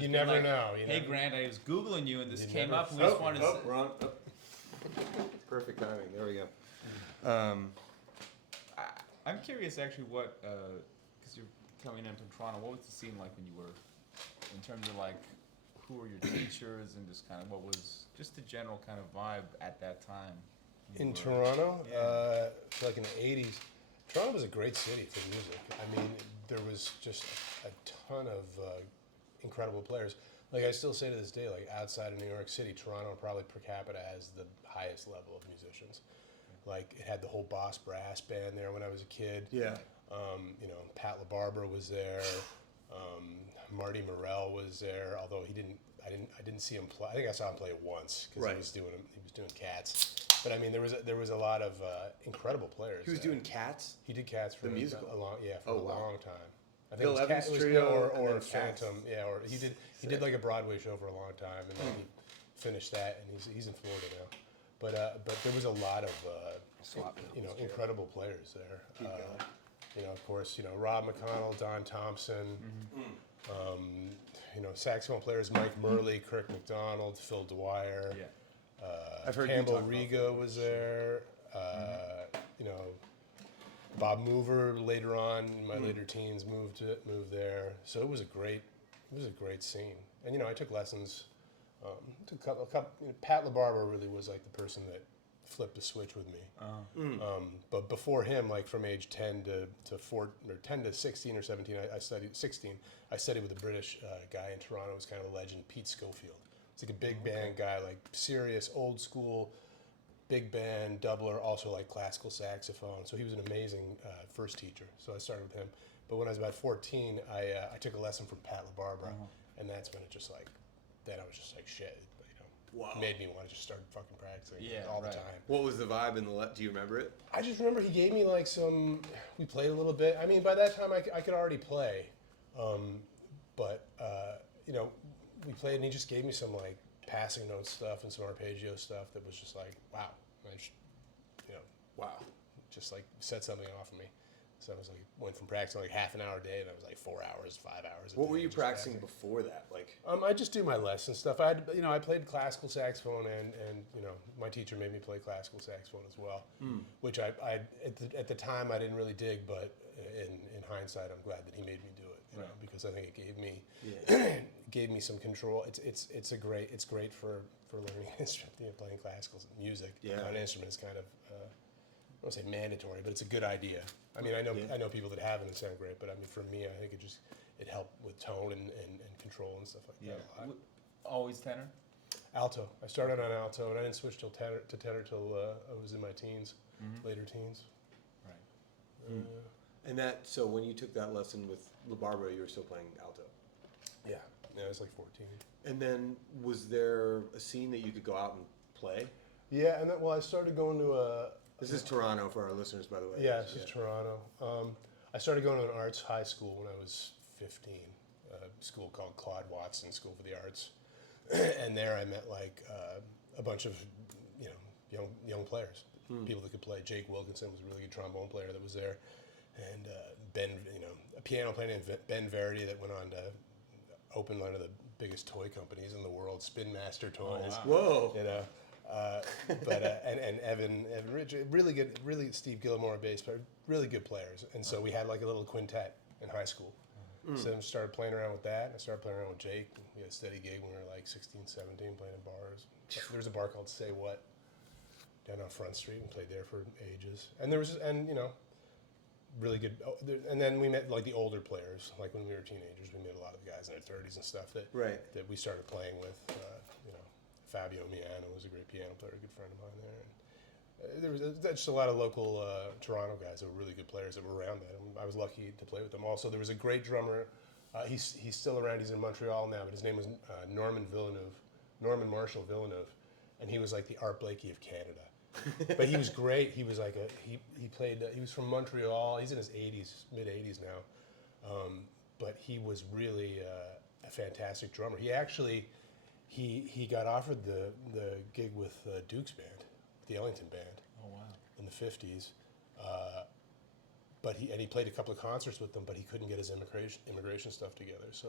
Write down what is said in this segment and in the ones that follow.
You never know. Hey, Grant, I was Googling you and this came up. We just wanted to. We're on. Perfect timing. There we go. I'm curious, actually, what because you're coming in from Toronto. What was the scene like when you were, in terms of like, who were your teachers and just kind of what was just the general kind of vibe at that time? In Toronto, Yeah. like in the '80s, Toronto was a great city for music. I mean, there was just a ton of incredible players. Like I still say to this day, like outside of New York City, Toronto probably per capita has the highest level of musicians. Like it had the whole Boss Brass band there when I was a kid. Yeah. You know, Pat LaBarbera was there. Marty Morell was there, although I didn't see him play. I think I saw him play once because Right. he was doing Cats. But I mean, there was a lot of incredible players. He was there. doing Cats. He did Cats for The musical? a long Wow. long time. I think Bill it was Evans it was Trio and or then Cats. Phantom, yeah, or he did like a Broadway show for a long time, and then he finished that, and he's in Florida now. But there was a lot of incredible players there. You know, of course, you know Rob McConnell, Don Thompson. You know, saxophone players Mike Murley, Kirk McDonald, Phil Dwyer. Yeah. I've heard you Campbell talk about Riga was there. You know, Bob Mover later on in my later teens moved there. So it was a great scene. And you know, I took lessons. Took a couple. You know, Pat LaBarbera really was like the person that flipped the switch with me. But before him, like from age 10 to 16 or 17, I studied 16. I studied with a British guy in Toronto. It was kind of a legend, Pete Schofield. It's like a big band guy, like serious, old school, big band, doubler, also like classical saxophone. So he was an amazing first teacher. So I started with him. But when I was about 14, I took a lesson from Pat LaBarbera, and that's when it just like, then I was just like, shit, you know, Wow. made me want to just start fucking practicing all the right. time. What was the vibe in the? Do you remember it? I just remember he gave me like we played a little bit. I mean, by that time I could already play, but you know, we played and he just gave me some like passing note stuff and some arpeggio stuff that was just like, wow, I just, you know, Wow. just like set something off of me. So I was like, went from practicing like half an hour a day, and I was like 4 hours, 5 hours. What were you practicing before that? Like. I just do my lesson stuff. I played classical saxophone, and you know, my teacher made me play classical saxophone as well, which I at the time I didn't really dig, but in hindsight, I'm glad that he made me do it, you know, because I think it gave me gave me some control. It's great for learning an instrument, you know, playing classical music. Yeah. An instrument is kind of I don't say mandatory, but it's a good idea. I mean, I know people that have it and sound great, but I mean, for me, I think it helped with tone and control and stuff like that a lot. Always tenor? Alto. I started on alto, and I didn't switch to tenor till I was in my teens, later teens. Right. And so when you took that lesson with LaBarbera, you were still playing alto. Yeah, I was like 14. And then was there a scene that you could go out and play? Yeah, and then, I started going to a. This is Toronto for our listeners, by the way. Yeah, this is Toronto. I started going to an arts high school when I was 15, a school called Claude Watson School for the Arts. And there I met like a bunch of, you know, young players, people that could play. Jake Wilkinson was a really good trombone player that was there. And Ben, you know, a piano player named Ben Verity that went on to open one of the biggest toy companies in the world, Spin Master Toys. wow. Whoa. You know. But and Evan Rich, really good, really Steve Gilmore bass player, really good players. And so we had like a little quintet in high school. So I started playing around with that. I started playing around with Jake. We had a steady gig when we were like 16, 17, playing in bars. There was a bar called Say What down on Front Street, and played there for ages. And there was, and you know, really good. And then we met like the older players, like when we were teenagers. We met a lot of guys in their 30s and stuff that we started playing with. You know, Fabio Miano was a great piano player, a good friend of mine there. And there was just a lot of local Toronto guys that were really good players that were around that. And I was lucky to play with them. Also, there was a great drummer. He's still around. He's in Montreal now, but his name was Norman Marshall Villeneuve, and he was like the Art Blakey of Canada. But he was great. He was like he played. He was from Montreal. He's in his 80s, mid 80s now. But he was really a fantastic drummer. He actually. He got offered the gig with Duke's band, the Ellington band. Oh wow! In the 50s, but he played a couple of concerts with them, but he couldn't get his immigration stuff together. So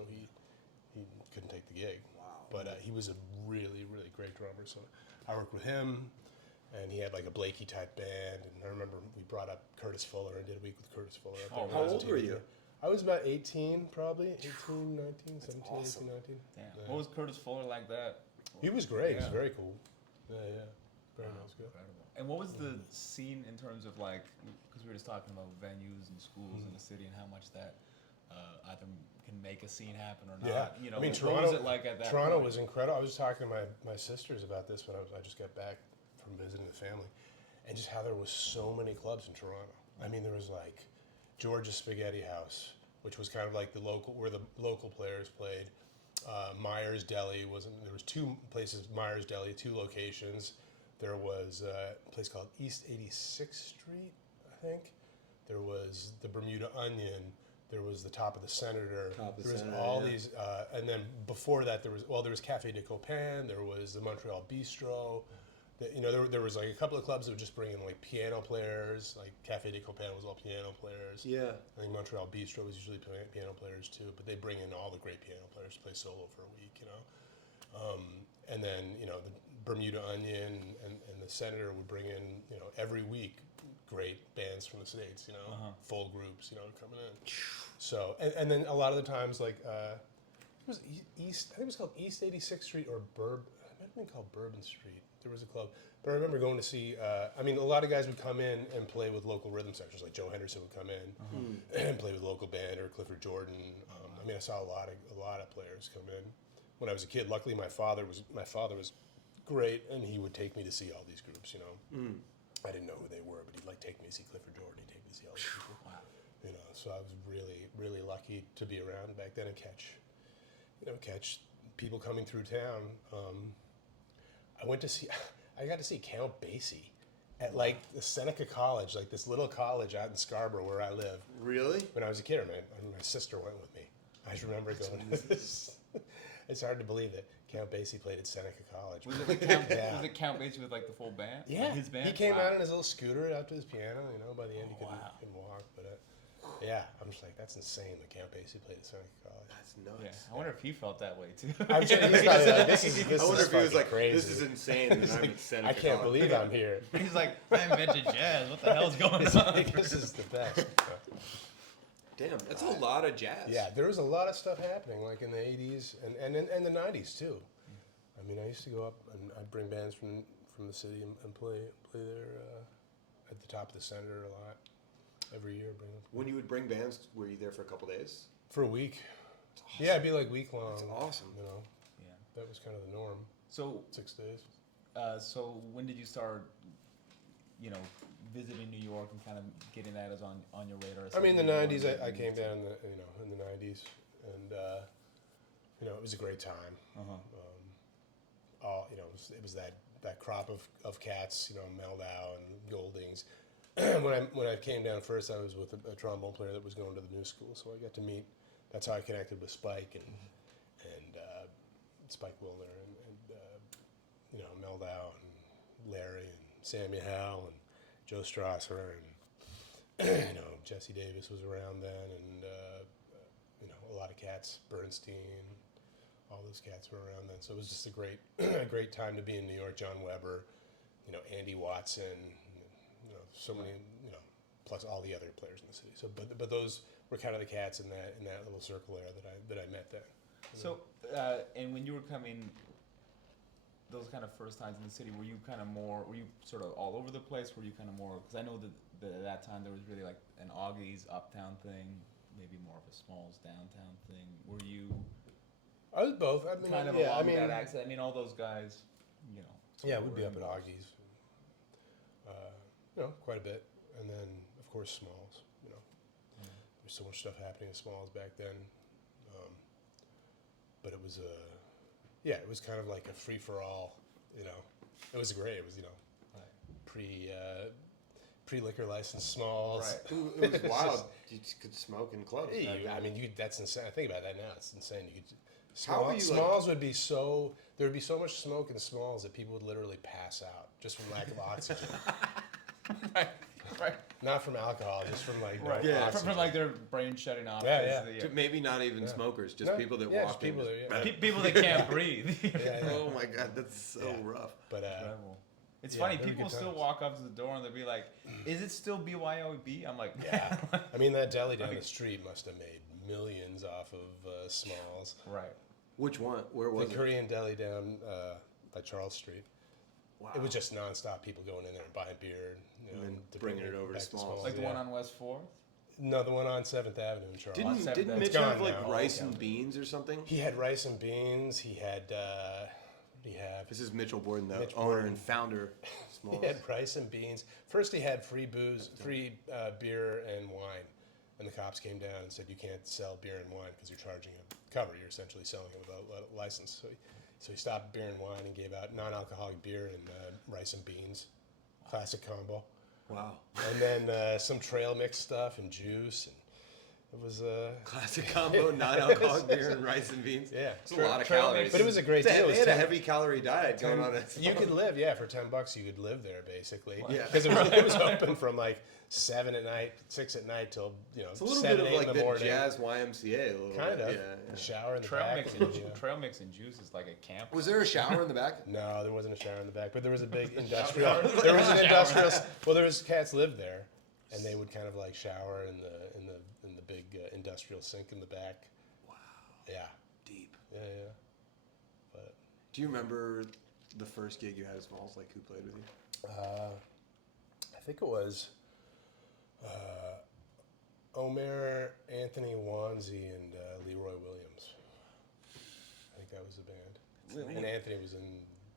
he couldn't take the gig. Wow. But he was a really, really great drummer. So I worked with him, and he had like a Blakey type band. And I remember we brought up Curtis Fuller and did a week with Curtis Fuller. Up there when How I was a old were teenager. you? I was about 18, probably. 18, 19, 17, awesome. 18, 19. Damn. Yeah. What was Curtis Fuller like that? He was great. He was Yeah. very cool. Yeah, yeah. Very nice guy. Incredible. And what was the scene in terms of like, because we were just talking about venues and schools in the city and how much that either can make a scene happen or not. Yeah, You know, I mean, what Toronto was it like at that Toronto point? was incredible. I was talking to my sisters about this when I just got back from visiting the family, and just how there was so many clubs in Toronto. I mean, there was like George's Spaghetti House, which was kind of like where the local players played. Myers Deli there was two places, Myers Deli, two locations. There was a place called East 86th Street, I think. There was the Bermuda Onion. There was the Top of the Senator. There was all these, and then before that there was Café de Copain. There was the Montreal Bistro. There was like a couple of clubs that would just bring in like piano players. Like Café de Copain was all piano players. Yeah. I think Montreal Bistro was usually piano players too, but they bring in all the great piano players to play solo for a week, and then the Bermuda Onion and the Senator would bring in every week great bands from the States, full groups, coming in. So and then a lot of the times like it was East, I think it was called East 86th Street or it might have been called Bourbon Street. There was a club. But I remember going to see, a lot of guys would come in and play with local rhythm sections, like Joe Henderson would come in and play with local band, or Clifford Jordan. I saw a lot of players come in when I was a kid. Luckily, my father was great, and he would take me to see all these groups. I didn't know who they were, but he'd like take me to see Clifford Jordan. He'd take me to see all these people. Wow. So I was really, really lucky to be around back then and catch people coming through town. I got to see Count Basie at like the Seneca College, like this little college out in Scarborough where I live. Really? When I was a kid, my sister went with me. I just remember going to this. It's hard to believe that Count Basie played at Seneca College. Was it Count, Yeah. was it Count Basie with like the full band? Yeah, Like his band? he came Wow. out on his little scooter out to his piano. By the end he couldn't walk, but yeah, I'm just like, that's insane that Count Basie played at Seneca College. That's nuts. Yeah, I wonder if he felt that way too. I'm sure he's probably like, this I is wonder if he was fucking like, crazy. this is insane, and I'm at Seneca I can't College. believe I'm here. He's like, I invented jazz. What the hell's going on? This is the best. Damn, that's a lot of jazz. Yeah, there was a lot of stuff happening, like in the 80s and the 90s too. I used to go up and I'd bring bands from the city and play there at the Top of the Senator a lot. Every year, bring them. When you would bring bands, were you there for a couple days? For a week. Awesome. Yeah, it'd be like week long. That's awesome. Yeah. That was kind of the norm. So, 6 days. so when did you start, visiting New York and kind of getting that as on your radar? I mean, the Something you 90s. wanted to I move came to? down in the 90s, and it was a great time. It was that crop of cats, Meldau and Goldings. when I came down first, I was with a trombone player that was going to the new school, so I got to meet. That's how I connected with Spike and Spike Wilner and Meldau and Larry and Sammy Howell and Joe Strasser and Jesse Davis was around then, and a lot of cats, Bernstein. All those cats were around then, so it was just a great time to be in New York. John Weber, Andy Watson, so many, plus all the other players in the city. So, but those were kind of the cats in that little circle there that I met there. So, and when you were coming, those kind of first times in the city, were you sort of all over the place? Were you kind of more, because I know that at that time there was really like an Augie's uptown thing, maybe more of a Smalls downtown thing. Were you I was both. kind of along that axis? All those guys, Yeah, were we'd be up at involved. Augie's, quite a bit, and then of course Smalls. There's so much stuff happening in Smalls back then, but it was it was kind of like a free for all. It was great. It was pre liquor license Smalls. Right. It was wild. You could smoke in clubs. Hey, back then. that's insane. I think about that now. It's insane. How were you, Smalls would be so. There would be so much smoke in Smalls that people would literally pass out just from lack of oxygen. right. Not from alcohol, just from like Right. Yeah. From like their brain shutting off. Yeah, 'cause yeah. the- Maybe not even smokers, just No, people that yeah, walk just people in. that- yeah. People that can't breathe. Yeah. Oh my god, that's so Yeah. rough. But Incredible. It's Yeah, funny. they were People good still times. walk up to the door and they'll be like, "Is it still BYOB?" I'm like, yeah, I mean that deli down the street must have made millions off of Smalls. right." Which one? Where The was it? Korean deli down by Charles Street. Wow. It was just nonstop people going in there and buying beer, you know, And then to bringing bring it over to back Smalls. Like the yeah. one on West 4th. No, the one on 7th Avenue in Charles. Didn't It's Mitch gone have like now. rice Oh, and okay. beans or something? He had rice and beans. He had what did he have? This is Mitchell Borden, the Mitch owner Borden. and founder. of Smalls. He had rice and beans. First, he had free beer and wine, and the cops came down and said you can't sell beer and wine because you're charging a cover. You're essentially selling it without a license. So he stopped beer and wine and gave out non-alcoholic beer and rice and beans, classic combo. Wow. And then some trail mix stuff and juice, and it was Classic combo, non-alcoholic beer and rice and beans. yeah. It's a lot of trail calories. mix. But it was a great They deal. It had, was they had a 10 heavy calorie diet going on. You could live, yeah, for $10 you could live there basically. Yeah. Because it was open from like 7 at night, 6 at night till It's a little 7, bit 8 of in like the the morning. jazz YMCA a little Kind bit. of. Yeah. Shower in the Trail back. mix, and, yeah. trail mix and juice is like a camp. Was there a shower in the back? No, there wasn't a shower in the back, but there was a big industrial. There was an industrial. Well, there was cats lived there, and they would kind of like shower in the big industrial sink in the back. Wow. Yeah, Deep. yeah. But Do you remember the first gig you had at Smalls? Like who played with you? I think it was Omer, Anthony Wanzi, and Leroy Williams. I think that was the band. And Anthony was in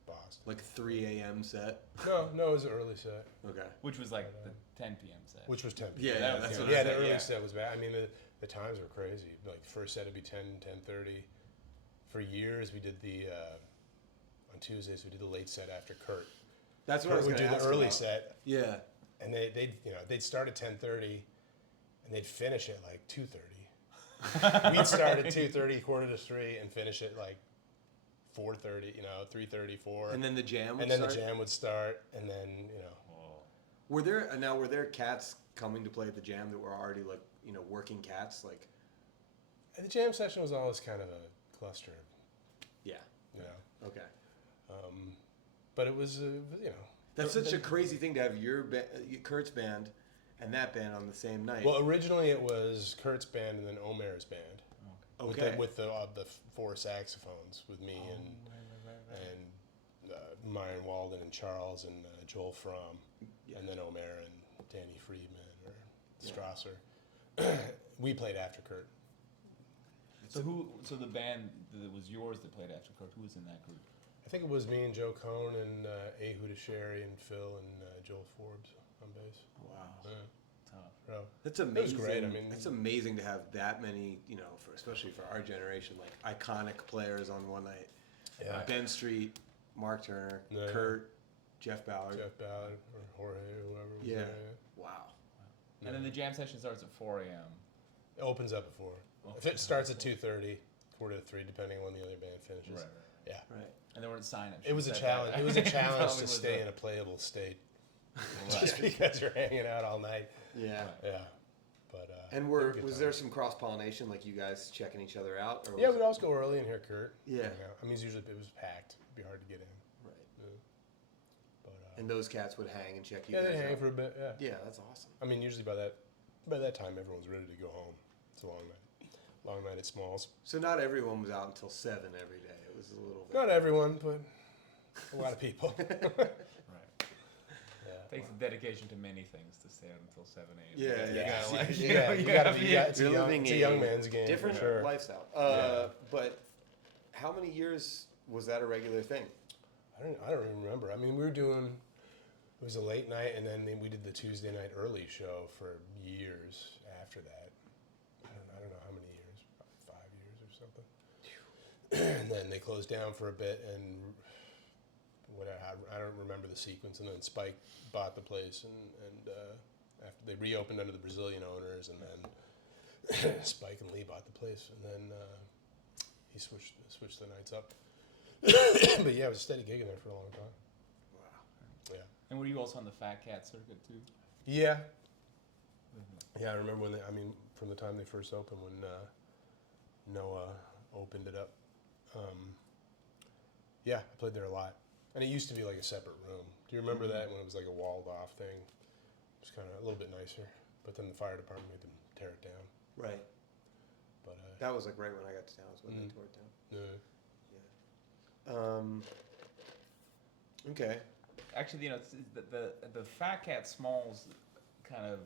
Boston. Like 3 a.m. set? No, it was an early set, Okay. Which was like the 10 p.m. set. which was 10 Yeah, p.m. yeah, That was that's good. what Yeah, I the said, early yeah. set was bad. I mean, the times were crazy. Like first set would be 10, 10:30. For years, we did the on Tuesdays we did the late set after Kurt. That's what I was Kurt going would to do ask the early about. set, Yeah. and they'd start at 10:30, and they'd finish at like 2:30. We'd start at 2:30, 2:45, and finish at like 4:30. 3:30, 4. And then the jam would and then start? the jam would start, and then Whoa. Were there cats coming to play at the jam that were already like, working cats? Like, the jam session was always kind of a cluster. yeah. Okay. But it was That's such a crazy thing to have your Kurt's band and that band on the same night. Well, originally it was Kurt's band and then Omer's band. okay. With the 4 saxophones with me and Myron Walden and Charles and Joel Fromm, Yeah. and then Omer and Danny Friedman or Strasser. We played after Kurt. So the band that was yours that played after Kurt, who was in that group? I think it was me and Joe Cohn and Ehud Sherry and Phil and Joel Forbes on bass. Wow. Yeah. Tough. So, That's was amazing. great, I mean- it's amazing to have that many, especially for our generation, like iconic players on one night. yeah. Ben Street, Mark Turner, Yeah. Kurt, Jeff Ballard. Jeff Ballard or Jorge or whoever was Yeah. there. Wow. And then the jam session starts at 4 a.m. It opens up at 4. Oh, If it starts at 2:30, 2:45, depending on when the other band finishes. Right. Yeah. Right. And there weren't sign-ups. It was a You said challenge. that. It was a challenge Probably to was stay a- in a playable state, Right. just because you're hanging out all night. Yeah. Yeah, but And they were good was there times. some cross pollination, like you guys checking each other out? Or Yeah, was we'd always go early and hear Kurt. Yeah. You know, I mean, it was packed. It'd be hard to get in. Right. But And those cats would hang and check you yeah, guys they hang out. for a bit. Yeah. Yeah, that's awesome. I mean, usually by that time, everyone's ready to go home. It's a long night. Long night at Smalls. So not everyone was out until 7 every day. It was a little bit. Not everyone, but a lot of people. Right. Yeah. Takes a dedication to many things to stay out until 7 a.m. Yeah, Yeah, yeah. like, you yeah, know, you you gotta gotta be. be- It's You're a young, living it's a a young man's game. Different for sure. lifestyle. Yeah. But how many years was that a regular thing? I don't even remember. I mean, we were doing. It was a late night, and then we did the Tuesday night early show for years after that. I don't know how many years, probably 5 years or something. And then they closed down for a bit, and I don't remember the sequence. And then Spike bought the place, and after they reopened under the Brazilian owners, and then Spike and Lee bought the place, and then he switched the nights up. But yeah, it was a steady gig in there for a long time. Wow. Yeah. And were you also on the Fat Cat circuit too? Yeah. Yeah, I remember when from the time they first opened, when Noah opened it up. Yeah, I played there a lot. And it used to be like a separate room. Do you remember that when it was like a walled off thing? It was kind of a little bit nicer. But then the fire department made them tear it down. Right. But That was like right when I got to town. Was when they tore it down. yeah. Okay. Actually, you know, it's the Fat Cat Smalls kind of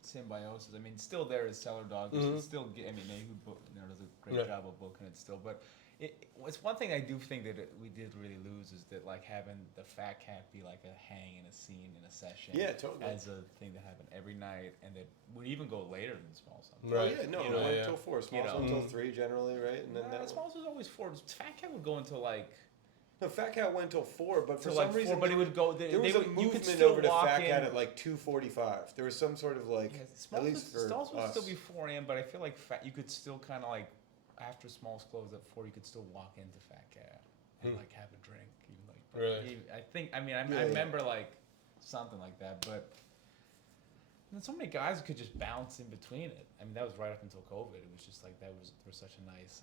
symbiosis. I mean, still there is Cellar Dog. It's still, I mean, who does a great job of booking it still. But it's one thing I do think that we did really lose is that like having the Fat Cat be like a hang in a scene in a session. Yeah, totally. As a thing that happened every night, and that would even go later than Smalls sometimes. Oh Right. yeah, no, You it know, went yeah. until 4. Smalls You know. went until 3 generally, right? And then Smalls was always 4. Fat Cat would go until like. no, Fat Cat went until 4, but for Till some like reason 4, but it would go. there was a you could movement still over to walk Fat in. Cat at like 2:45. There was some sort of like Smalls at least for Smalls would us. still be 4 a.m., but I feel like you could still kind of like after Smalls closed at 4, you could still walk into Fat Cat and like have a drink. Even like Really? I think I Yeah. remember like something like that, but then so many guys could just bounce in between it. I mean, that was right up until COVID. It was just like there was such a nice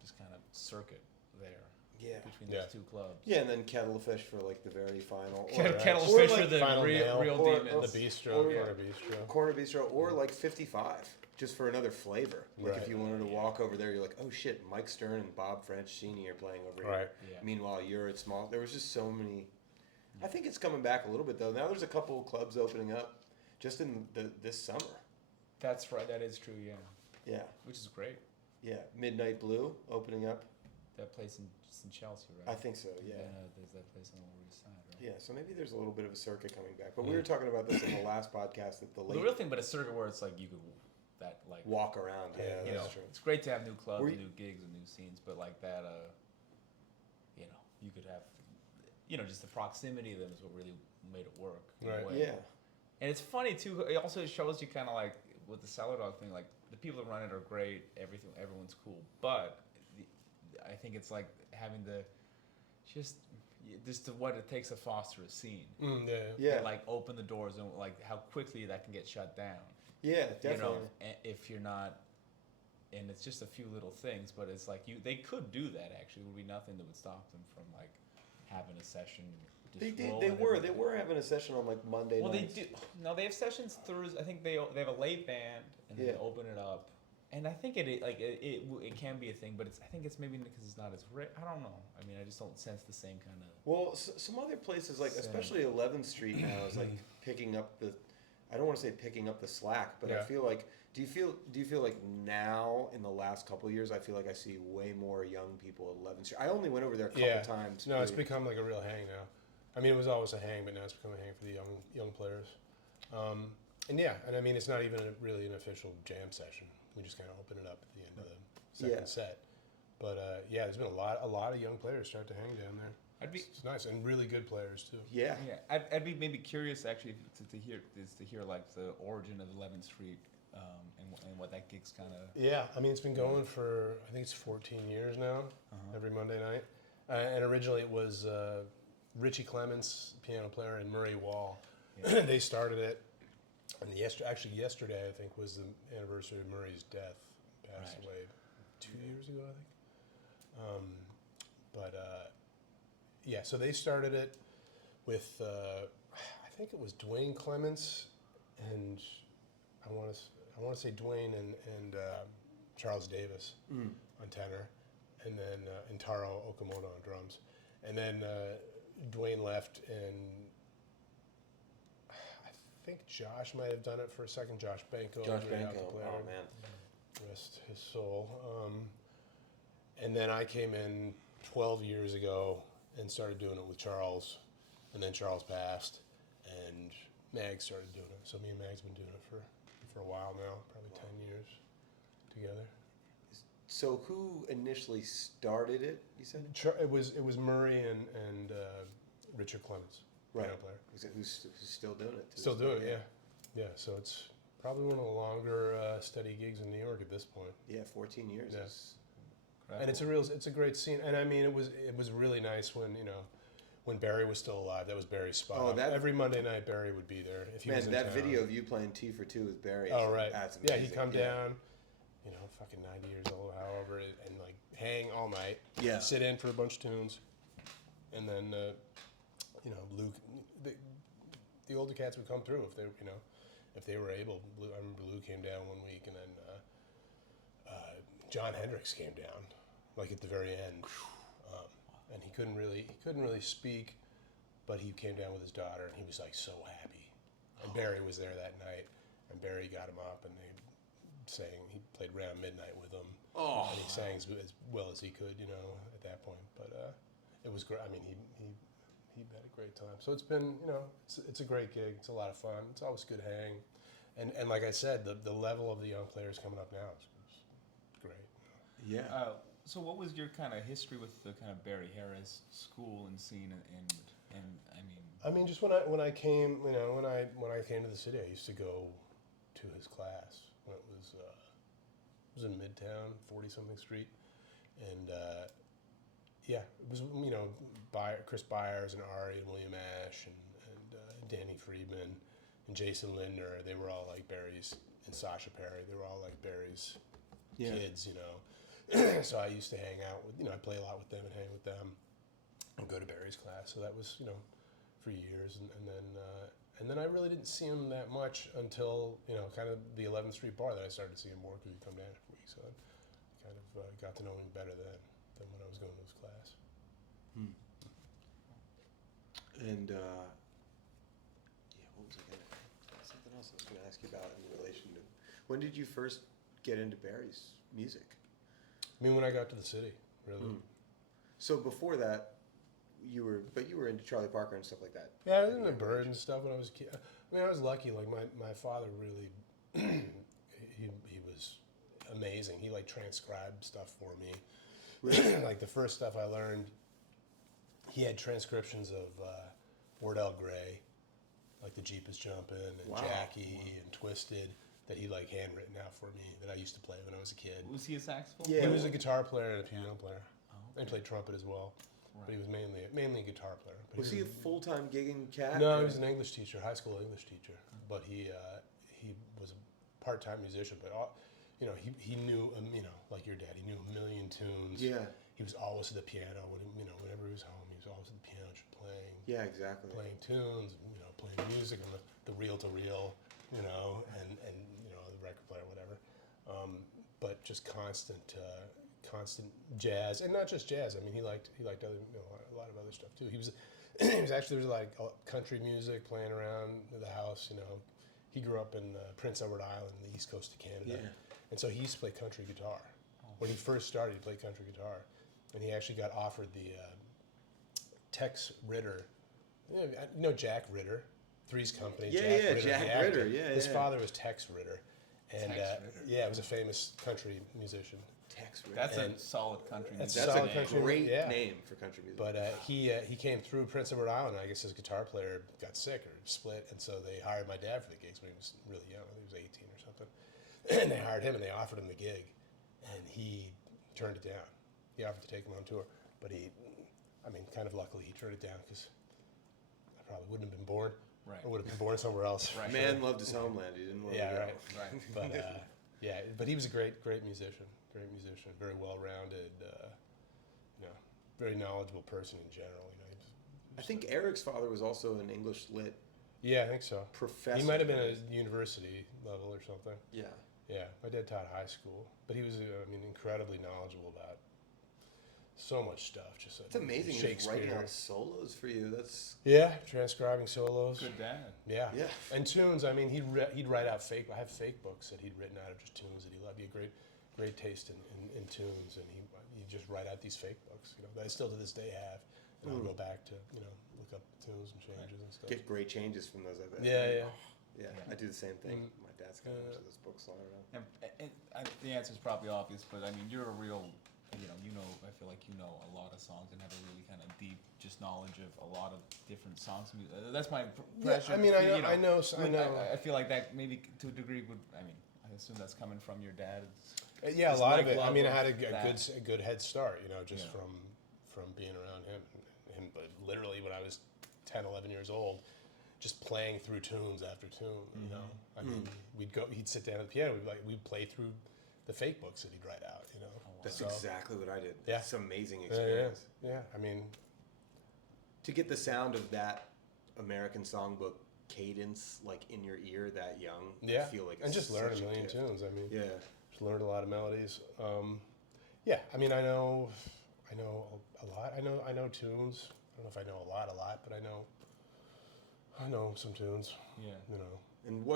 just kind of circuit there Yeah. between Yeah. those two clubs. Yeah, and then Kettle of Fish for like the very final. Kettle or Fisher, like the Final Nail, real or- demons. The bistro, Or- Corner Bistro. Corner Bistro, or like 55, just for another flavor. Like Right. if you wanted to walk over there, you're like, oh shit, Mike Stern and Bob Franchini are playing over Right. here. Yeah. Meanwhile, you're at small. There was just so many. I think it's coming back a little bit though. Now there's a couple of clubs opening up, just in this summer. That's right. That is true. Yeah, Yeah, which is great. yeah. Midnight Blue opening up. That place in Chelsea, right? I think so. Yeah. There's that place on the Lower East Side, right? Yeah. So maybe there's a little bit of a circuit coming back. But we were talking about this in the last podcast that the Well, late the real thing, but a circuit where it's like you could walk around. Yeah, you that's know, true. it's great to have new clubs, Were and you- new gigs, and new scenes, but like that, you know, you could have, you know, just the proximity of them is what really made it work. in a Right. way. Yeah. And it's funny too. It also shows you kind of like with the Cellar Dog thing, like the people that run it are great. Everyone's cool, but I think it's like having the just what it takes to foster a scene. Yeah. Yeah. And, like open the doors and like how quickly that can get shut down. Yeah. Definitely. You know, if you're not, and it's just a few little things, but it's like they could do that actually. There would be nothing that would stop them from like having a session. Just They did. rolling They everything. were having a session on like Monday Well, nights. they do. No, they have sessions Thursday. I think they have a late band and then Yeah. they open it up. And I think it can be a thing, but I think it's maybe because it's not as I don't know. I mean, I just don't sense the same kind of. Well, some other places, like especially 11th Street now, is like picking up the. I don't want to say picking up the slack, but I Yeah. feel like. Do you feel like now in the last couple of years, I feel like I see way more young people at 11th Street. I only went over there a couple times. No, it's really. become like a real hang now. I mean, it was always a hang, but now it's become a hang for the young players. And I mean, it's not even really an official jam session. We just kind of open it up at the end of the second set. But there's been a lot of young players start to hang down there. It's nice, and really good players too. Yeah. Yeah, I'd be maybe curious actually to hear like the origin of 11th Street and what that gig's kind of. Yeah, I mean, it's been going for, I think it's 14 years now, every Monday night. And originally it was Richie Clements, piano player, and Murray Wall. Yeah. They started it. And yesterday, I think, was the anniversary of Murray's death. Passed Right. away 2 years ago, I think. So they started it with, I think it was Dwayne Clements, and I want to say Dwayne and Charles Davis on tenor, and then and Taro Okamoto on drums. And then Dwayne left, and I think Josh might have done it for a second. Josh Banco. Josh the alto Banco. player, Oh man. rest his soul. And then I came in 12 years ago and started doing it with Charles, and then Charles passed, and Mag started doing it. So me and Mag's been doing it for a while now, probably 10 years together. So who initially started it? You said. It was Murray and Richard Clements, piano player. Who's still doing it? Still doing it, yeah. So it's probably one of the longer steady gigs in New York at this point. Yeah, 14 years. Yeah. Is And it's a great scene. And I mean, it was really nice when when Barry was still alive. That was Barry's spot. Oh, that- Every Monday night, Barry would be there if he was in that town. video of you playing T for Two with Barry. Oh, right. That's Yeah, amazing. he'd come down, you know, fucking 90 years old, however, and like hang all night. Yeah. Sit in for a bunch of tunes, and then, you know, Luke, the older cats would come through if they, you know, if they were able. I remember Lou came down one week, and then John Hendricks came down, like at the very end, and he couldn't really speak, but he came down with his daughter, and he was like so happy. And Barry was there that night, and Barry got him up, and they sang. He played Round Midnight with him, and he sang as well as he could, you know, at that point. But it was great. I mean, he had a great time. So it's been, you know, it's a great gig. It's a lot of fun. It's always good hang, and like I said, the level of the young players coming up now is great. Yeah. So what was your kind of history with the kind of Barry Harris school and scene and I mean, just when I came, you know, when I came to the city, I used to go to his class when it was in Midtown, 40-something Street, and yeah, it was, you know, Chris Byers and Ari and William Ash and Danny Friedman and Jason Lindner. They were all like Barry's, and Sasha Perry. They were all like Barry's kids, you know. So I used to hang out with, you know, I play a lot with them and hang with them and go to Barry's class. So that was, you know, for years. And then I really didn't see him that much until, you know, kind of the 11th Street bar that I started to see him more because he'd come down every week. So I kind of got to know him better than when I was going to his class. And yeah, what was I gonna? Something else I was gonna ask you about in relation to. When did you first get into Barry's music? I mean, when I got to the city, really. So before that, you were into Charlie Parker and stuff like that. Yeah, I was into Bird and stuff when I was a kid. I mean, I was lucky. Like my father really, he was amazing. He like transcribed stuff for me. Really? Like the first stuff I learned, he had transcriptions of Wardell Gray, like the Jeep is Jumpin' and Jackie and Twisted, that he like handwritten out for me that I used to play when I was a kid. was he a saxophone? Yeah. He was a guitar player and a piano player. Oh, And he played trumpet as well. Right. But he was mainly a guitar player. But Was he a full-time gigging cat? No, or- he was an English teacher, high school English teacher. But he was a part-time musician. But you know, he knew, you know, like your dad, he knew a million tunes. Yeah. He was always at the piano when you know, whenever he was home. He was always at the piano, just playing. Yeah, exactly. Playing tunes, you know, playing music on the reel-to-reel, you know, and you know, the record player, whatever. But just constant jazz, and not just jazz. I mean, he liked other, you know, a lot of other stuff too. He was actually, there was like country music playing around the house. You know, he grew up in Prince Edward Island, the east coast of Canada, and so he used to play country guitar. When he first started, he played country guitar, and he actually got offered the Tex Ritter. You know Jack Ritter, Three's Company. Yeah, Jack Jack the actor. Ritter, yeah, His yeah. father was Tex Ritter, and Tex Ritter. yeah, it was a famous country musician. Tex Ritter. That's And a solid country that's music. That's solid a country, great yeah. name for country music. But he came through Prince Edward Island, and I guess his guitar player got sick or split, and so they hired my dad for the gigs when he was really young. I think he was 18 or something. And they hired him, and they offered him the gig, and he turned it down. He offered to take him on tour, but kind of luckily he turned it down because I probably wouldn't have been born. Right. I would have been born somewhere else. Right. Man loved his homeland. He didn't want to go. Yeah, right. Right. But yeah, but he was a great musician. Great musician, very well-rounded. You know, very knowledgeable person in general. You know, I think Eric's father was also an English lit yeah, I think so. professor. He might have been at a university level or something. Yeah. Yeah, my dad taught high school, but he was, incredibly knowledgeable about so much stuff. Just It's amazing. He's Shakespeare. writing out solos for you. That's Yeah, transcribing solos. Good dad. Yeah. Yeah. And tunes. I mean, he'd write out I have fake books that he'd written out of just tunes that he loved. He had great taste in tunes, and he'd just write out these fake books, you know, that I still to this day have. And I'll go back to, you know, look up tunes and changes and stuff. get great changes from those. I bet. Yeah. Yeah, I do the same thing. My dad's got a bunch of those books lying around. The answer is probably obvious, but I mean, you're a real, I feel like you know a lot of songs and have a really kind of deep, just knowledge of a lot of different songs. That's my impression. I mean, I know. I feel like that maybe to a degree would. I mean, I assume that's coming from your dad. Yeah, a His lot of like it. I love mean, I of had a that. good head start, you know, just Yeah. from being around him. But literally, when I I was 10, 11 years old, just playing through tunes after tune, you know. I mean, he'd sit down at the piano, we'd play through the fake books that he'd write out, you know. That's So, exactly what I did. Yeah. It's an amazing yeah, experience. yeah. I mean, To get the sound of that American songbook cadence like in your ear that young, yeah. I feel like And it's just learn a such million gift. tunes. I mean, Yeah. just learned a lot of melodies. Yeah, I mean, I know a lot. I know tunes. I don't know if I know a lot, but I know some tunes. Yeah. You know. And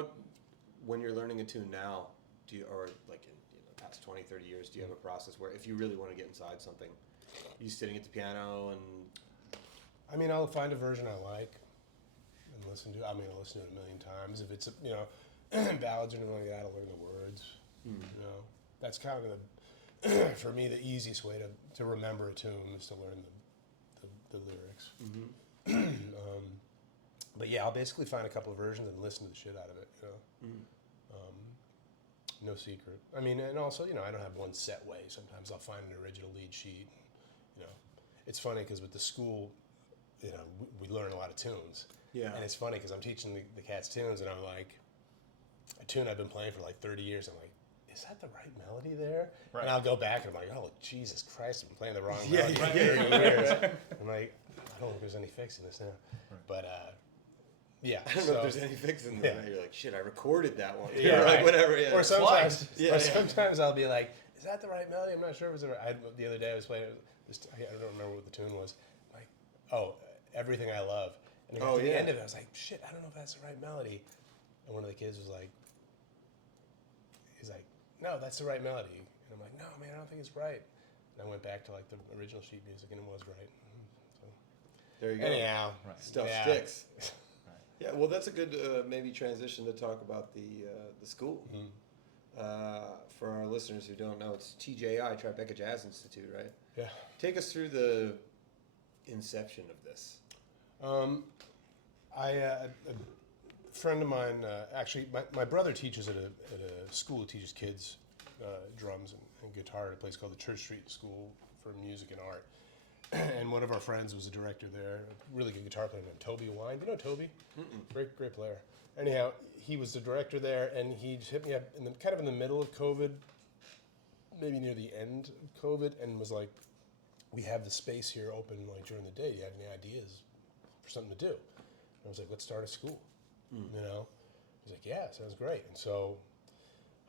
when you're learning a tune now, do you, or like in the past 20, 30 years, do you have a process where if you really want to get inside something, you sitting at the piano and... I mean, I'll find a version I like and listen to. I mean, I'll listen to it a million times. If it's you know ballads or anything like that, I'll learn the words. You know, that's kind of the for me the easiest way to remember a tune is to learn the lyrics. But yeah, I'll basically find a couple of versions and listen to the shit out of it. You know, no secret. I mean, and also you know I don't have one set way. Sometimes I'll find an original lead sheet. You know, it's funny because with the school, you know, we learn a lot of tunes. Yeah. And it's funny because I'm teaching the cats tunes, and I'm like, a tune I've been playing for like 30 years. I'm like, is that the right melody there? Right. And I'll go back and I'm like, oh Jesus Christ, I've been playing the wrong Yeah, melody for yeah, 30 years. I'm like, I don't know if there's any fixing this now. Right. But yeah. I don't know if there's any fixing yeah. that. You're like, shit, I recorded that one. Yeah, Or like, right. whatever. Yeah. Or sometimes, Twice. Yeah, yeah. sometimes I'll be like, is that the right melody? I'm not sure if it was the right. The other day I was playing. I don't remember what the tune was. Like, oh, Everything I Love. And I got to the end of it, I was like, shit, I don't know if that's the right melody. And one of the kids was like, he's like, no, that's the right melody. And I'm like, no, man, I don't think it's right. And I went back to like the original sheet music, and it was right. So There you go. anyhow, Right. Stuff yeah. sticks. Right. Yeah, well, that's a good maybe transition to talk about the school. For our listeners who don't know, it's TJI, Tribeca Jazz Institute, right? Yeah. Take us through the inception of this. A friend of mine, actually, my brother teaches at a school that teaches kids drums and guitar at a place called the Church Street School for Music and Art. And one of our friends was a director there, a really good guitar player named Toby Wine. Do you know Toby? Great player. Anyhow, he was the director there, and he just hit me up in the middle of COVID, maybe near the end of COVID, and was like, we have the space here open like during the day. Do you have any ideas for something to do? And I was like, let's start a school. You know? He's like, yeah, sounds great. And so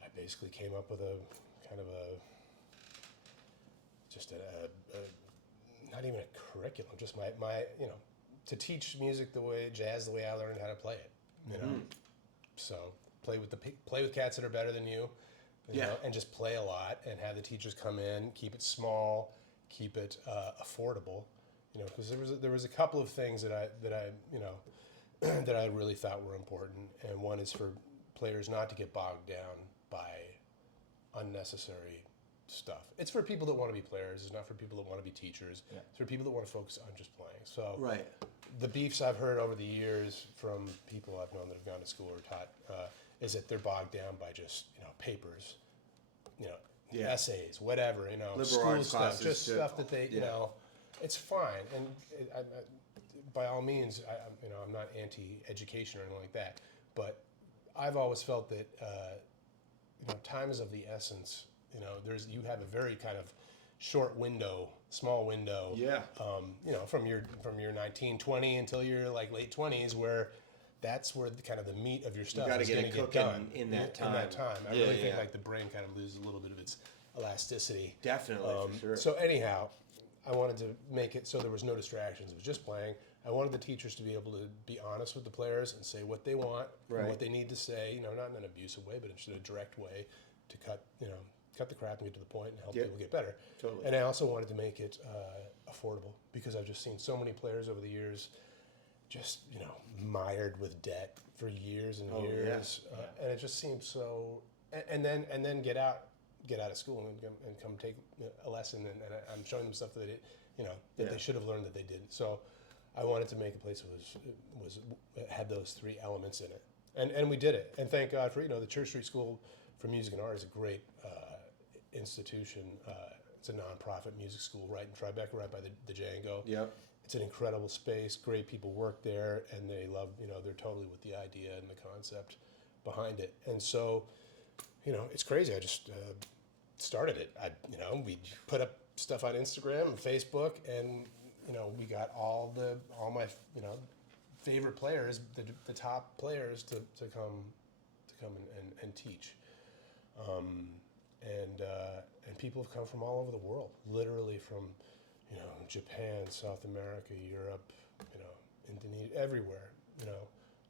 I basically came up with a kind of not even a curriculum, just my you know, to teach music jazz the way I learned how to play it. You know? So play with cats that are better than you Yeah. know, and just play a lot and have the teachers come in, keep it small, keep it affordable, you know, because there was a couple of things that I you know that I really thought were important, and one is for players not to get bogged down by unnecessary stuff. It's for people that want to be players. It's not for people that want to be teachers. Yeah. It's for people that want to focus on just playing. So Right. the beefs I've heard over the years from people I've known that have gone to school or taught is that they're bogged down by just papers, Yeah. essays, whatever, Liberal school arts stuff, classes just too. stuff that they, Yeah. it's fine. And by all means, I'm not anti-education or anything like that, but I've always felt that time is of the essence. You have a very kind of short window, small window. Yeah. From your 19, 20 until your like late 20s, where that's where kind of the meat of your stuff gotta is get going it to get cooking done in that In that time. time, I Yeah, really think yeah. like the brain kind of loses a little bit of its elasticity. Definitely, for sure. So anyhow, I wanted to make it so there was no distractions. It was just playing. I wanted the teachers to be able to be honest with the players and say what they want Right. and what they need to say. Not in an abusive way, but in a direct way to cut the crap and get to the point and help Yep. people get better. Totally. And I also wanted to make it affordable, because I've just seen so many players over the years just mired with debt for years and Oh, yeah. years, and it just seems so. And then get out of school and come take a lesson, and I'm showing them stuff that Yeah. they should have learned that they didn't. So I wanted to make a place that had those three elements in it, and we did it. And thank God for the Church Street School for Music and Art is a great institution. It's a nonprofit music school right in Tribeca, right by the Django. Yep. it's an incredible space. Great people work there, and they love, they're totally with the idea and the concept behind it. And so, it's crazy. I just started it. We put up stuff on Instagram and Facebook, and we got all my favorite players, the top players, to come and teach. And people have come from all over the world, literally from, Japan, South America, Europe, Indonesia, everywhere,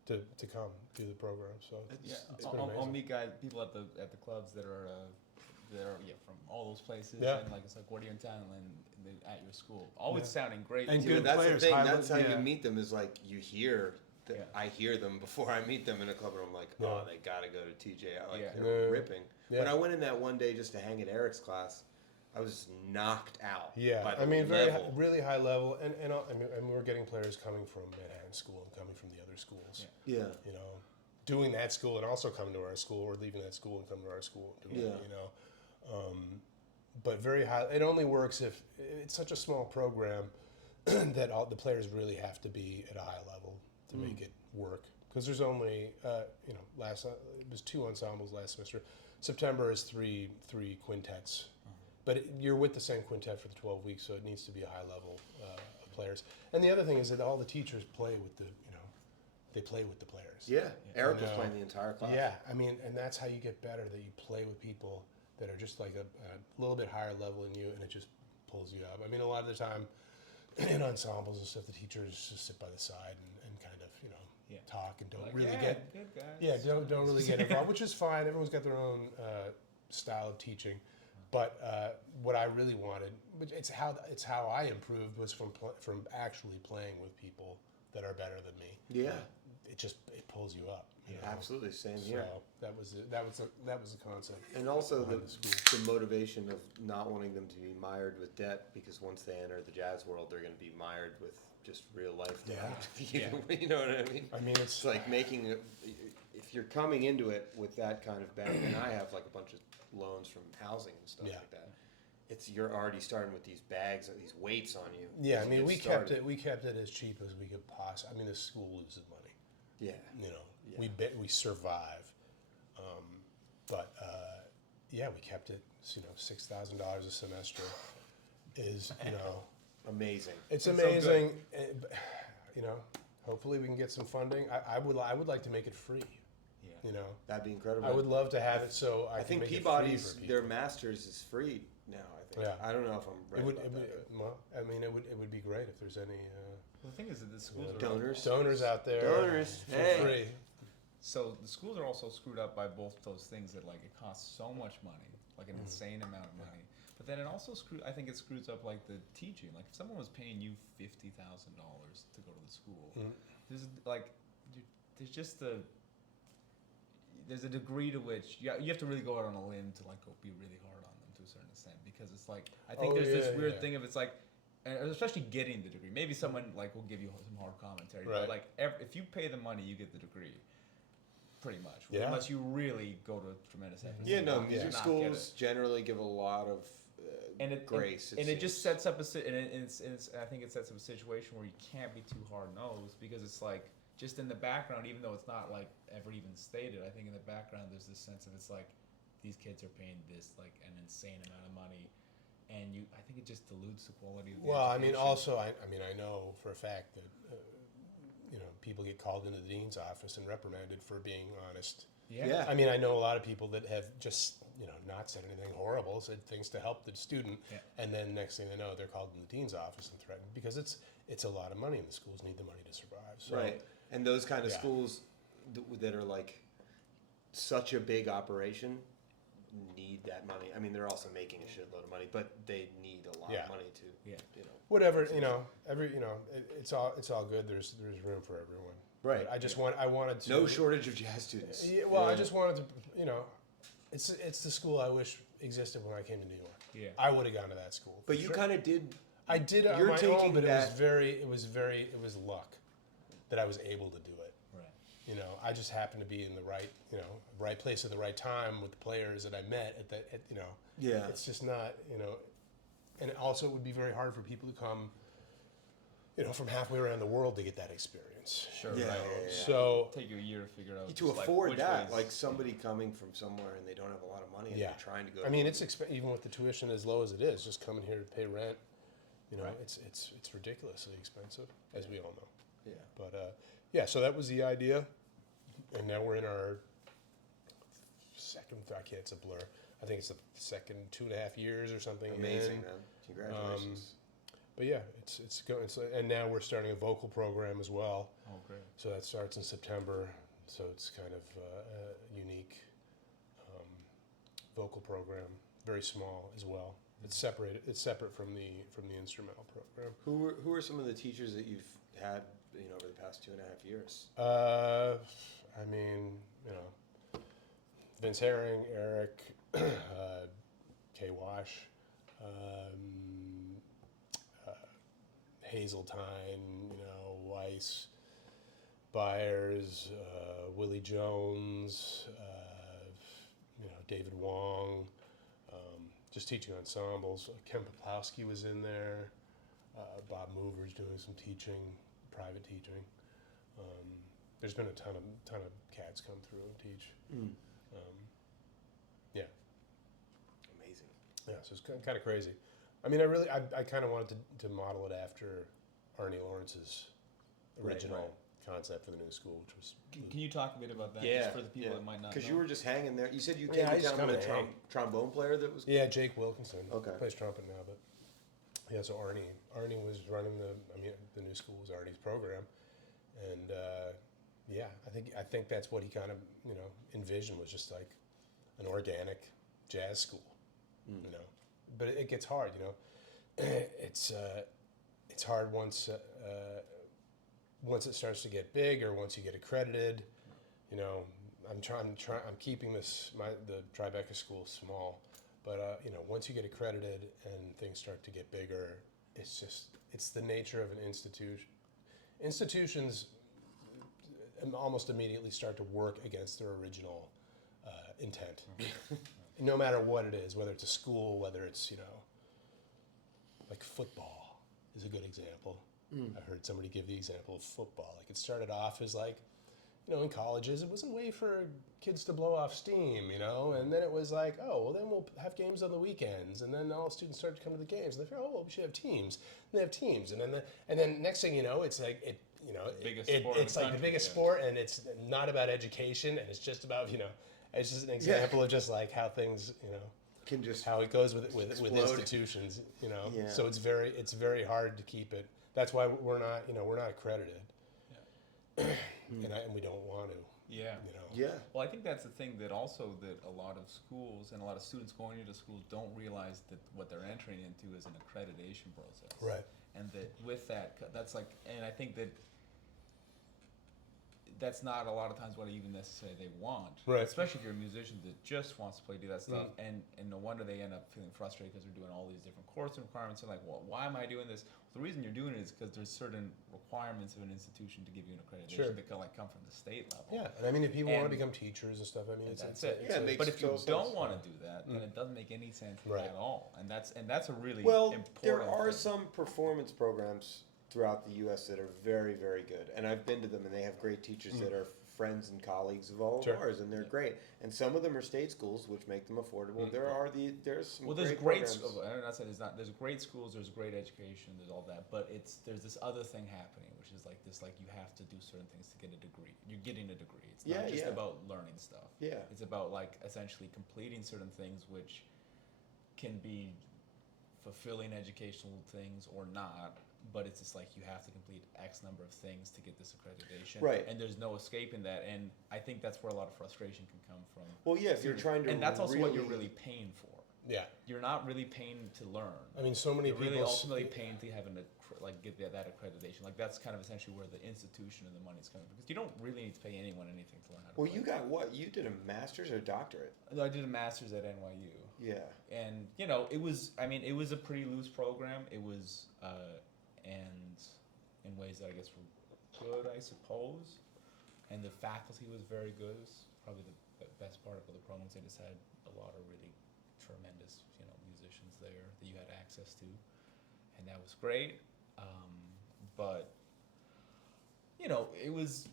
to come do the program. So it's been amazing. I'll meet people at the clubs that are from all those places, Yeah. and it's like, what are you in town? And they at your school, always sounding great. And too. good That's players, the thing. high That's how level- you yeah. meet them. Is like you hear. Yeah. I hear them before I meet them in a club, and I'm like, oh, Yeah. they gotta go to TJ. Like Yeah. they're Yeah. ripping. Yeah. When I went in that one day just to hang at Eric's class, I was knocked out. Yeah, by the I mean, level. really high level, and we're getting players coming from Manhattan School and coming from the other schools. Yeah. Yeah. Doing that school and also coming to our school, or leaving that school and coming to our school. Doing Yeah. it, but very high. It only works if it's such a small program that all the players really have to be at a high level to make it work. Because there's only, it was 2 ensembles last semester. September is three quintets. But you're with the same quintet for the 12 weeks, so it needs to be a high level of players. And the other thing is that all the teachers play with they play with the players. Yeah. Eric was know. playing the entire class. Yeah, I mean, and that's how you get better, that you play with people that are just like a little bit higher level than you, and it just pulls you up. I mean, a lot of the time in ensembles and stuff, the teachers just sit by the side and kind of, talk and don't Like, really yeah, get... good guys. Yeah, don't really get involved, which is fine. Everyone's got their own style of teaching. But what I really wanted, which it's how I improved, was from actually playing with people that are better than me. Yeah. It pulls you up. Absolutely. Same So here. that was the concept. And also behind the the school. motivation of not wanting them to be mired with debt, because once they enter the jazz world, they're going to be mired with just real life debt. Yeah. You know what I mean? I mean, It's like making if you're coming into it with that kind of bank, and I have like a bunch of loans from housing and stuff Yeah. like that. You're already starting with these bags, these weights on you. yeah. I as you mean, get we started. kept it as cheap as we could possibly. I mean, the school loses money. Yeah. Yeah. We survive, but we kept it. $6,000 a semester is Amazing. it's It's so amazing. Hopefully we can get some funding. I would like to make it free. Yeah. That'd be incredible. I would love to have it so I I can think make Peabody's it free for their people. masters is free now. I think. Yeah. I don't know if I'm right It would, about that. well, I mean, it would be great if there's any Well, the thing is that the schools are Donors. donors out there. Donors, for hey. free. So the schools are also screwed up by both those things, that like it costs so much money, like an insane amount of money. But then it also I think it screws up like the teaching. Like if someone was paying you $50,000 to go to the school, there's a degree to which you have to really go out on a limb to like go be really hard on them to a certain extent, because it's like I think Oh, there's this yeah, weird yeah. thing of it's like, and especially getting the degree. Maybe someone like will give you some hard commentary, Right. but like if you pay the money, you get the degree. Pretty much, Yeah. unless you really go to tremendous effort. Yeah, no, to music not schools generally give a lot of grace. and it just sets up I think it sets up a situation where you can't be too hard nosed, because it's like just in the background, even though it's not like ever even stated. I think in the background there's this sense of it's like these kids are paying this like an insane amount of money, and I think it just dilutes the quality of the Well, I mean, education. also, I know for a fact that people get called into the dean's office and reprimanded for being honest. Yeah. I mean, I know a lot of people that have just not said anything horrible, said things to help the student, Yeah. and then next thing they know, they're called in the dean's office and threatened, because it's a lot of money, and the schools need the money to survive. So, Right. And those kind of Yeah. schools that are like such a big operation need that money. I mean, they're also making a shitload of money, but they need a lot Yeah. of money to, Yeah. Whatever, it's all good. There's room for everyone. Right. But I wanted to. No shortage of jazz students. Yeah, well, I just wanted to, it's the school I wish existed when I came to New York. Yeah. I would have gone to that school. But for you sure. kind of did. I did it on you're my taking own, but that- it was luck that I was able to do it. Right. I just happened to be in the right place at the right time with the players that I met Yeah. It's just not, and also it would be very hard for people to come from halfway around the world to get that experience. Sure. Yeah, Right. yeah, yeah. So Take you a year to figure out. To just, like, afford which that, ways- like somebody coming from somewhere and they don't have a lot of money and yeah, they're trying to go. I mean, it's even with the tuition as low as it is, just coming here to pay rent. Right. It's ridiculously expensive, as we all know. Yeah. But yeah, so that was the idea, and now we're in our second. It's a blur. I think it's the second 2.5 years or something. Amazing, in. man. Congratulations. But yeah, it's going. And now we're starting a vocal program as well. Oh, great. So that starts in September. So it's kind of a unique vocal program, very small as well. It's separated. It's separate from the instrumental program. Who are some of the teachers that you've had, over the past 2.5 years? I mean, Vince Herring, Eric, Kay Wash, Hazeltine, Weiss, Byers, Willie Jones, David Wong, just teaching ensembles. Ken Popowski was in there. Bob Mover's doing some teaching, private teaching. There's been a ton of cats come through and teach. Yeah. Amazing. Yeah, so it's kind of crazy. I mean, I kind of wanted to model it after Arnie Lawrence's original concept for the new school, which was. Can you talk a bit about that? Yeah, Just for the people that might not know. Because you were just hanging there. You said you Yeah, I came just down with come a and hang. trombone player that was. Yeah, Jake Wilkinson. Okay. Plays trumpet now, but yeah. So Arnie was running the new school was Arnie's program, and yeah, I think that's what he kind of envisioned was just like an organic jazz school, But it gets hard, It's hard once it starts to get big or once you get accredited. I'm keeping the Tribeca school small, but once you get accredited and things start to get bigger, it's the nature of an institution. Institutions almost immediately start to work against their original intent. No matter what it is, whether it's a school, whether it's, like football is a good example. I heard somebody give the example of football. Like it started off as like, in colleges, it was a way for kids to blow off steam, and then it was like, oh, well, then we'll have games on the weekends, and then all students started to come to the games, and they figured, oh, well, we should have teams, and they have teams, and then next thing you know, it's like Biggest sport in it's the like the country, biggest yeah. sport, and it's not about education, and it's just about it's just an example of just like how things Can just. how it goes with Explode. institutions, Yeah. So it's very hard to keep it. That's why we're not accredited, and we don't want to. Yeah. Yeah. Well, I think that's the thing that also that a lot of schools and a lot of students going into schools don't realize that what they're entering into is an accreditation process. Right. And that with that, that's like, and I think that that's not a lot of times what even necessarily they want. Right. Especially if you're a musician that just wants to play, do that stuff, and no wonder they end up feeling frustrated because they're doing all these different course requirements. They're like, well, why am I doing this? The reason you're doing it is because there's certain requirements of an institution to give you an accreditation Sure. that come from the state level. Yeah, and I mean, if people want to And- become teachers and stuff, I mean, And it's that's it's- it. it's Yeah, it a- makes But if you total don't sense. want to do that, then it doesn't make any sense Right. at all. And that's a really Well, important there are thing. some performance programs throughout the U.S. that are very, very good, and I've been to them, and they have great teachers that are friends and colleagues of all Sure. of ours, and they're great. And some of them are state schools, which make them affordable. There's some Well, there's great great. programs. I'm not saying there's not. There's great schools. There's great education. There's all that. But there's this other thing happening, which is like this. Like you have to do certain things to get a degree. You're getting a degree. It's not Yeah, just yeah. about learning stuff. Yeah. It's about like essentially completing certain things, which can be fulfilling educational things or not. But it's just like you have to complete X number of things to get this accreditation. Right. And there's no escaping that. And I think that's where a lot of frustration can come from. Well, yeah, if you're trying to, And that's also what you're really paying for. yeah. You're not really paying to learn. I mean, so many You're people. really ultimately paying to have get that accreditation. Like that's kind of essentially where the institution and the money's coming from. Because you don't really need to pay anyone anything to learn how to Well, play. you got what? You did a master's or doctorate? I did a master's at NYU, Yeah. and it was a pretty loose program. It was and in ways that I guess were good, I suppose. And the faculty was very good. It was probably the best part of the programs. They just had a lot of really tremendous, musicians there that you had access to, and that was great. But it was,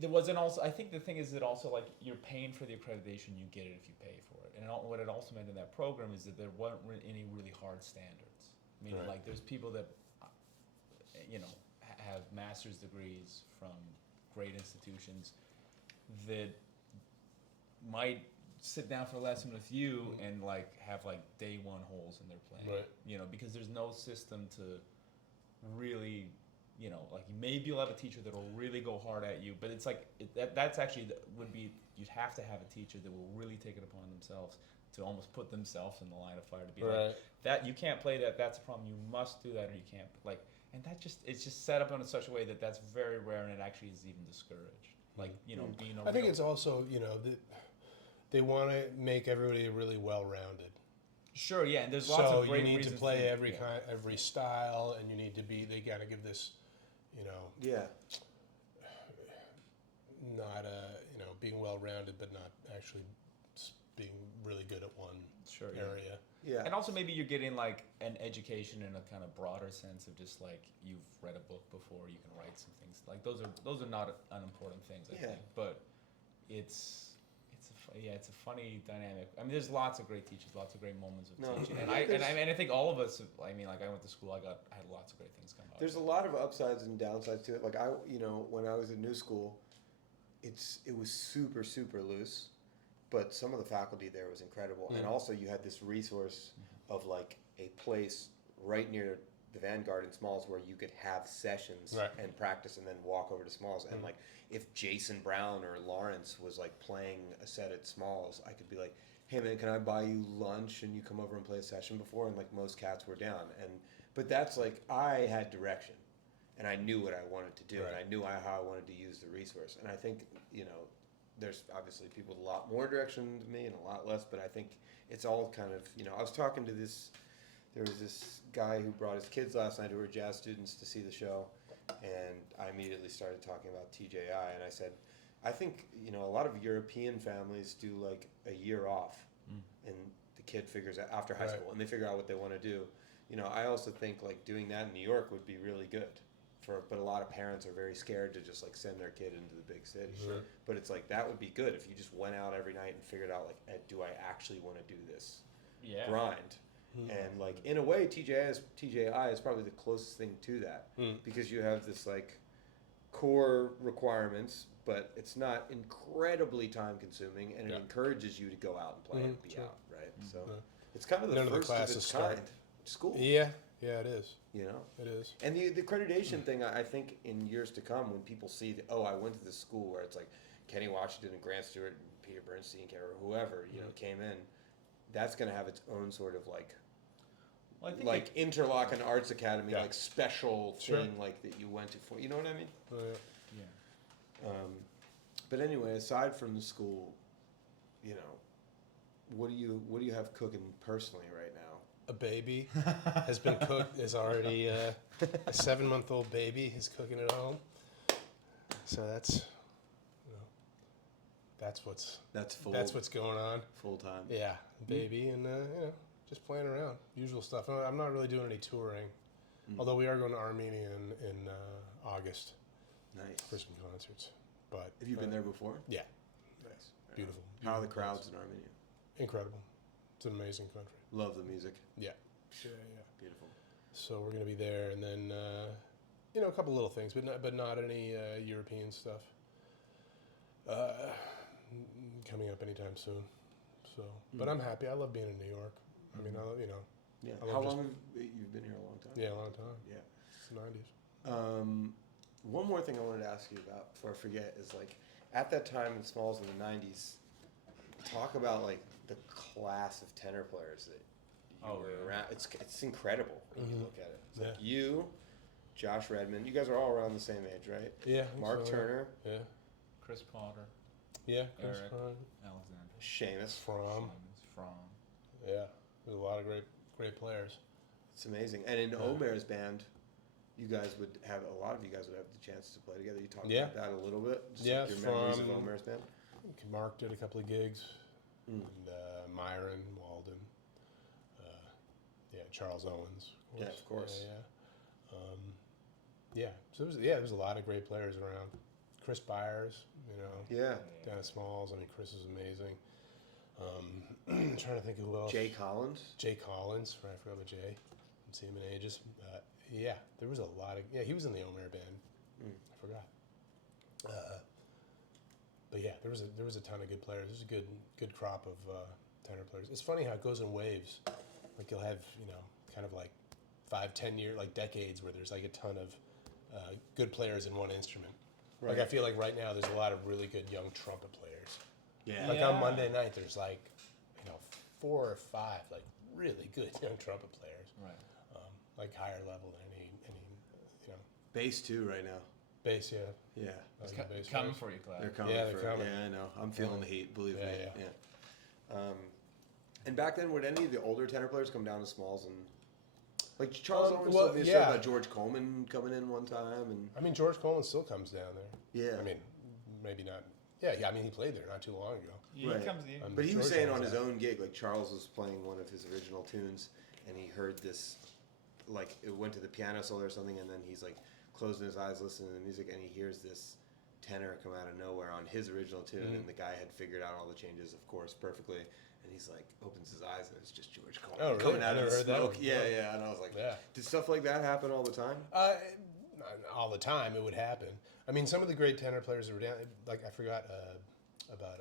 there wasn't also, I think the thing is that also, like, you're paying for the accreditation, you get it if you pay for it. And what it also meant in that program is that there weren't any really hard standards. Meaning, Right. like, there's people that, have master's degrees from great institutions that might sit down for a lesson with you and, like, have, like, day one holes in their playing. Right. Because there's no system to really, like, maybe you'll have a teacher that'll really go hard at you, but it's like, that's actually, would be, you'd have to have a teacher that will really take it upon themselves to almost put themselves in the line of fire to be like, that, you can't play that, that's a problem, you must do that, or you can't, like, and it's just set up in such a way that that's very rare, and it actually is even discouraged. Like, being a I think real- it's also, they want to make everybody really well-rounded. Sure, yeah, and there's lots So of great you need to reasons play yeah. every style, and you need to be. They got to give this, Yeah. not being well-rounded, but not actually being really good at one Sure, yeah. area. Yeah. And also maybe you're getting, like, an education in a kind of broader sense of just, like, you've read a book before, you can write some things. Like, those are not unimportant things, I Yeah. think. But it's a funny dynamic. I mean, there's lots of great teachers, lots of great moments of No, teaching, yeah, and I think all of us. I mean, like, I went to school, I had lots of great things come out. There's a lot of upsides and downsides to it. Like when I was in new school, it was super, super loose, but some of the faculty there was incredible. And also you had this resource of, like, a place right near the Vanguard in Smalls where you could have sessions and practice and then walk over to Smalls. And, like, if Jason Brown or Lawrence was, like, playing a set at Smalls, I could be like, hey man, can I buy you lunch and you come over and play a session before? And, like, most cats were down. But that's, like, I had direction and I knew what I wanted to do and I knew how I wanted to use the resource. And I think, there's obviously people with a lot more direction than me and a lot less, but I think it's all kind of, I was talking to there was this guy who brought his kids last night who were jazz students to see the show, and I immediately started talking about TJI, and I said, I think, a lot of European families do, like, a year off, and the kid figures out after high school, and they figure out what they want to do. I also think, like, doing that in New York would be really good. But a lot of parents are very scared to just, like, send their kid into the big city. Sure. But it's like, that would be good if you just went out every night and figured out, like, do I actually want to do this grind? And, like, in a way, TJI is probably the closest thing to that, because you have this, like, core requirements, but it's not incredibly time consuming, and it encourages you to go out and play and be out, right? So it's kind of the first of its kind school. Yeah, it is. It is. And the accreditation thing, I think in years to come, when people see that, I went to this school where it's like Kenny Washington and Grant Stewart and Peter Bernstein or whoever, came in, that's going to have its own sort of, like, Well, I think like Interlochen Arts Academy, Yeah. like, special Sure. thing, like, that you went to for, you know what I mean? yeah. But anyway, aside from the school, what do you have cooking personally right now? A baby has been cooked. Is already a 7-month-old baby is cooking at home. So that's what's going on. Full time. Yeah, baby, and just playing around, usual stuff. I'm not really doing any touring, although we are going to Armenia in August Nice. for some concerts. But Have you been there before? Yeah, Nice. beautiful. How are the beautiful crowds place. in Armenia? Incredible. It's an amazing country. Love the music. Yeah. Beautiful. So we're gonna be there, and then a couple little things, but not any European stuff coming up anytime soon. So, but I'm happy. I love being in New York. I mean, Yeah. I love How just- long have you've been here? A long time. yeah, a long time. Yeah. It's the 90s. One more thing I wanted to ask you about before I forget is, like, at that time in Smalls in the 90s, talk about, like, the class of tenor players that you were around. It's incredible when you look at it. It's like you, Josh Redmond, you guys are all around the same age, right? Yeah. Mark so, Turner, Yeah. Chris Potter, Yeah. Chris Eric. Pine. Alexander, Seamus. From. From. Yeah. There's a lot of great players. It's amazing. And in Omer's band, a lot of you guys would have the chance to play together. You talked about that a little bit? Just Yeah, like your memories of from- Omer's band? Mark did a couple of gigs, and Myron Walden. Charles Owens. Yeah, of course. Yeah. So there was a lot of great players around. Chris Byers, you know, Yeah. down at Smalls. I mean, Chris is amazing. Trying to think of who else. Jay Collins. Jay Collins, right? I forgot about Jay. Haven't seen him in ages. Yeah, there was a lot of. Yeah, he was in the Omer band. I forgot. But yeah, there was a ton of good players. There's a good crop of tenor players. It's funny how it goes in waves. Like you'll have kind of like 5-10 year like decades where there's like a ton of good players in one instrument. Right. Like I feel like right now there's a lot of really good young trumpet players. Yeah. Like Yeah. on Monday night there's like 4 or 5 like really good young trumpet players. Right. Like higher level than any Bass too right now. bass. Yeah. Yeah. Like It's the bass coming players. for you, Clay. They're coming Yeah, for they're coming. Yeah, I know. I'm feeling the heat, believe Yeah, me. yeah. Yeah. And back then, would any of the older tenor players come down to Smalls and like Charles Owens well, told me a yeah. story about George Coleman coming in one time and I mean George Coleman still comes down there. yeah. I mean maybe not. Yeah. I mean he played there not too long ago. Yeah, Right. he comes in. But he was George saying on comes his out. own gig, like Charles was playing one of his original tunes, and he heard this, like it went to the piano solo or something, and then he's like closing his eyes, listening to the music, and he hears this tenor come out of nowhere on his original tune, and the guy had figured out all the changes, of course, perfectly, and he's like opens his eyes, and it's just George Coleman Oh, really? coming I out of never the heard that smoke. one. Yeah, Oh. yeah, and I was like, Yeah. did stuff like that happen all the time? Not all the time it would happen. I mean some of the great tenor players that were down. Like I forgot about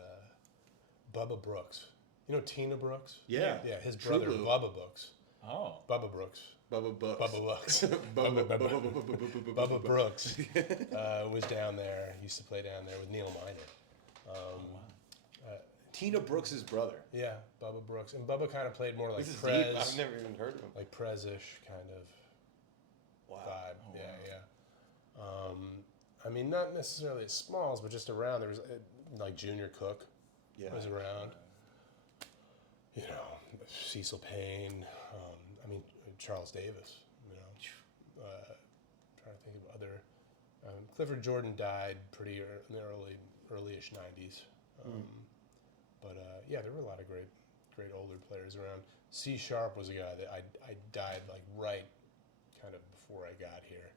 Bubba Brooks. You know Tina Brooks? Yeah, Yeah, his True brother Blue. Bubba Brooks. Oh. Bubba Brooks. Bubba Bucks. Bubba Brooks. Bubba Brooks was down there. Used to play down there with Neil Miner. Tina Brooks' brother. Yeah, Bubba Brooks. And Bubba kind of played more like This is Prez, deep. I've never even heard of him. like Prez-ish kind of Wow. vibe. Oh, Yeah, yeah. I mean, not necessarily at Smalls, but just around. There was like Junior Cook Yeah. was around. Cecil Payne. I mean, Charles Davis. Trying to think of other. Clifford Jordan died pretty in the early-ish '90s. But yeah, there were a lot of great older players around. C Sharp was a guy that I died like right kind of before I got here,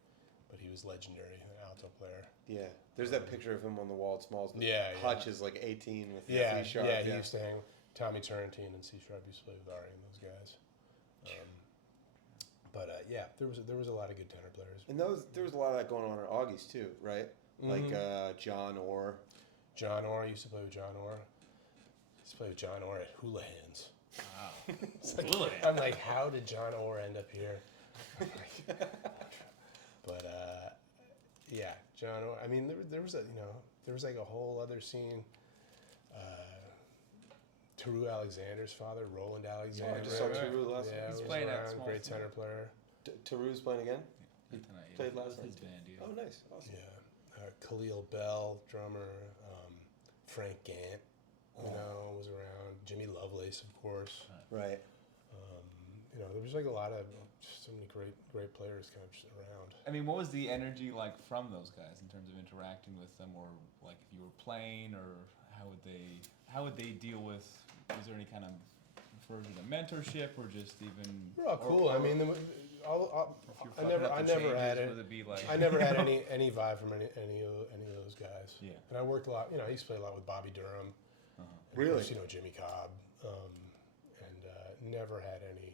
but he was legendary, an alto player. Yeah, there's that picture of him on the wall at Smalls. With Yeah, Hutch is like 18 with Yeah, C Sharp. yeah, he used to hang. Tommy Turrentine and C Sharp used to play with Ari and those guys. But yeah, there was a lot of good tenor players. And there was a lot of that going on at Augie's too, right? Like John Orr. John Orr, I used to play with John Orr. I used to play with John Orr at Hula Hands. Wow. It's like, Hula I'm like, how did John Orr end up here? But yeah, John Orr. I mean, there was like a whole other scene. Teru Alexander's father, Roland Alexander. I just saw Teru last Yeah, He's was playing at around, Small great Small. tenor player. Taru's playing again? Tonight, yeah. played last With night. his band, yeah. Oh, nice. Awesome. Yeah, Khalil Bell, drummer. Frank Gant, was around. Jimmy Lovelace, of course. Right. There was like a lot of just so many great players kind of just around. I mean, what was the energy like from those guys in terms of interacting with them, or like if you were playing, or how would they deal with? Was there any kind of version of mentorship, or just even? We're all cool. I mean, if I you're fucking never up the had changes, it. would it be like? I never had any vibe from any of those guys. Yeah. And I worked a lot. I used to play a lot with Bobby Durham. Uh-huh. And Really? Of course, Jimmy Cobb, and never had any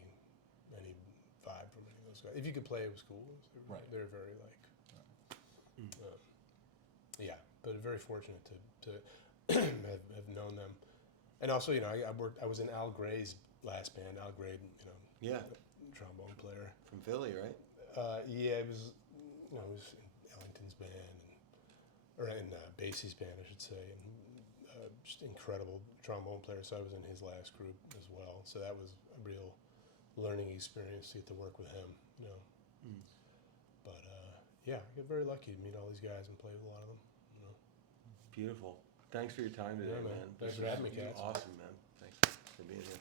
vibe from any of those guys. If you could play, it was cool. Right. They're very like, yeah. But very fortunate to have known them, and also I was in Al Gray's last band. Al Gray, Yeah. trombone player. From Philly, right? Yeah, it was in Ellington's band, or in Basie's band, I should say, and just incredible trombone player. So I was in his last group as well. So that was a real learning experience to get to work with him. But yeah, I got very lucky to meet all these guys and play with a lot of them. Beautiful. Thanks for your time today, Yeah, man. man. Thanks for having me, Kat. Awesome, man. Thanks for being here.